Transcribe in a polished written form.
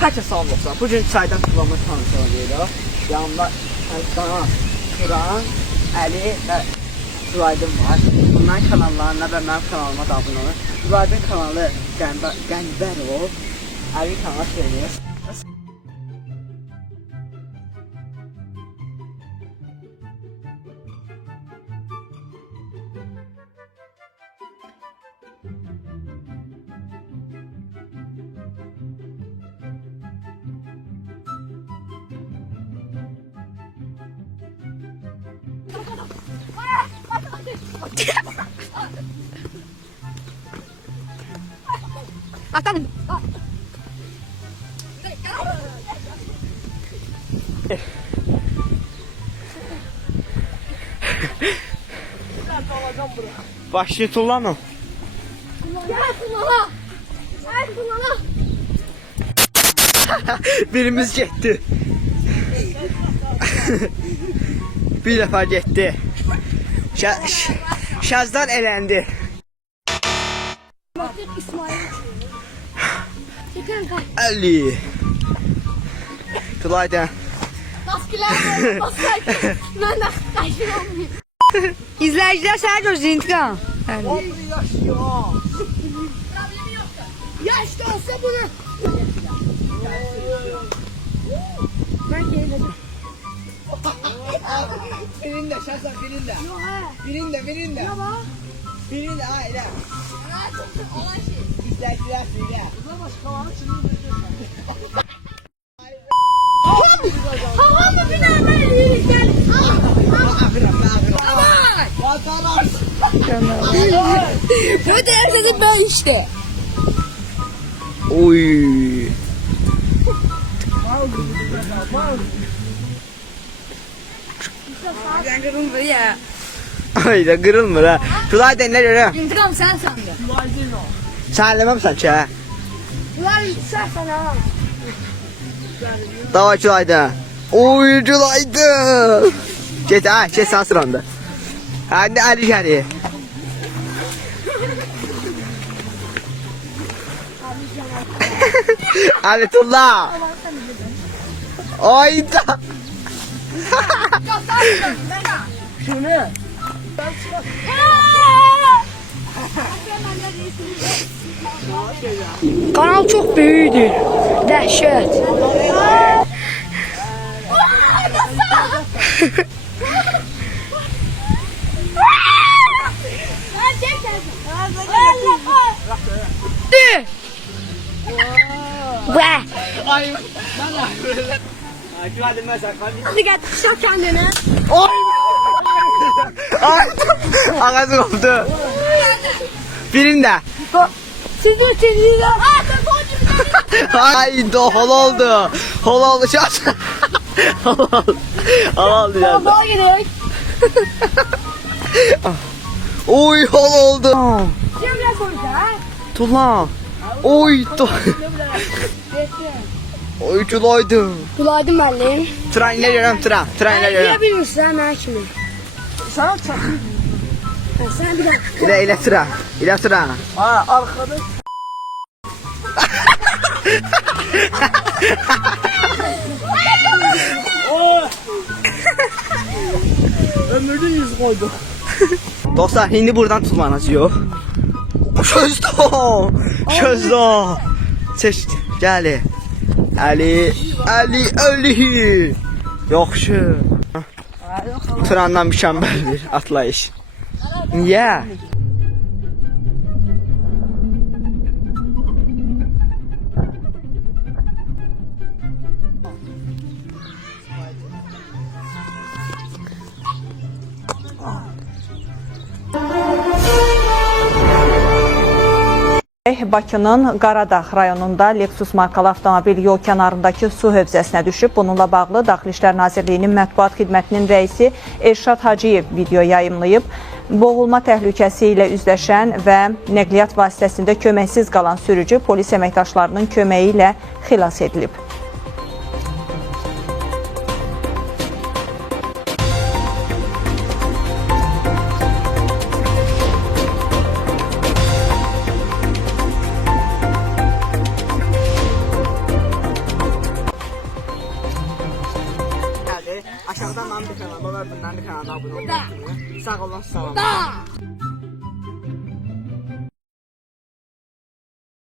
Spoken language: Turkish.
Hər kəs salam dostlar. Bugün çaydan tutulama tanışıq ediyoruz. Yanımda Dana, Turan, Əli və Zulaydın var. Bunların kanallarına və mənim kanalıma da abunə olun. Zulaydın kanalı Qəmbərov, Əli kanalı söylüyor. Atanın. Başını tullanın. Gel kulağına. Gel kulağına. Birimiz getdi. Bir dəfə getdi. Şazdan elendi. İsmail. Çekin kay. Ali. Tulaydan. Baskılar basarken ben de kaçıramıyorum. İzleyiciler sana gözü intikam. Problemi yok da. Yaşlı olsa bunu. Ben gelemedim. Birinde şazdan birinde. Yok ha. Birinde. Ya bak. Birinde aile. Olan şey. İzleyiciler söyle. Hava mı biner ben yürüyüş gel. Bu da yaşadım ben işte. Oy. Sen kırılmıyor ya. Ayda kırılmır ha. Tulaydan ne görüyor? İntikam sen sandın. Sen lemem sanki ha. Ulan sen sana. Davay Tulaydan. Oy Tulaydan. Get ha, get sen sıranda. Hadi Ali gel. Ali Tulla. Ayda. Şunu. Kanal çok büyüdür. Dehşet. Be. Ay. Ay Tulaydan mesela Hadi gel şak kendine. Ay. Ay. Ağzı koptu. Birinde. Çiziyor. Ay do hol oldu. Hol oldu şans. Hol oldu ya. Baba gidiyor. Oy hol oldu. Şimdi biraz sonra. Tula. Oy to. Oy Tulaydı. Kulaydım ben de. Tren ne görüyorum tren. Tren ne görüyorum. Yiyebilirsin ha ben kimi. Sana çakayım. Sen bir dakika. İle tren. İle tren. Ha arkada. Ömrünün yüzü koydu. Dostlar hindi buradan tutmanız yok. Çözdü. Çözdü. Seçti. Gel. Ali. Yaxşı. Turandan mükemmel bir atlayış. Niye? Bakının Qaradağ rayonunda Lexus markalı avtomobil yol kənarındakı su hövzəsinə düşüb. Bununla bağlı Daxili İşlər Nazirliyinin mətbuat xidmətinin rəisi Elşad Hacıyev video yayımlayıb. Boğulma təhlükəsi ilə üzləşən və nəqliyyat vasitəsində köməksiz qalan sürücü polis əməkdaşlarının köməyi ilə xilas edilib. Aşağıdan mənim bir kanalıma və bunların bir kanalına abunə olmayı unutmayın. Sağ olun, salam.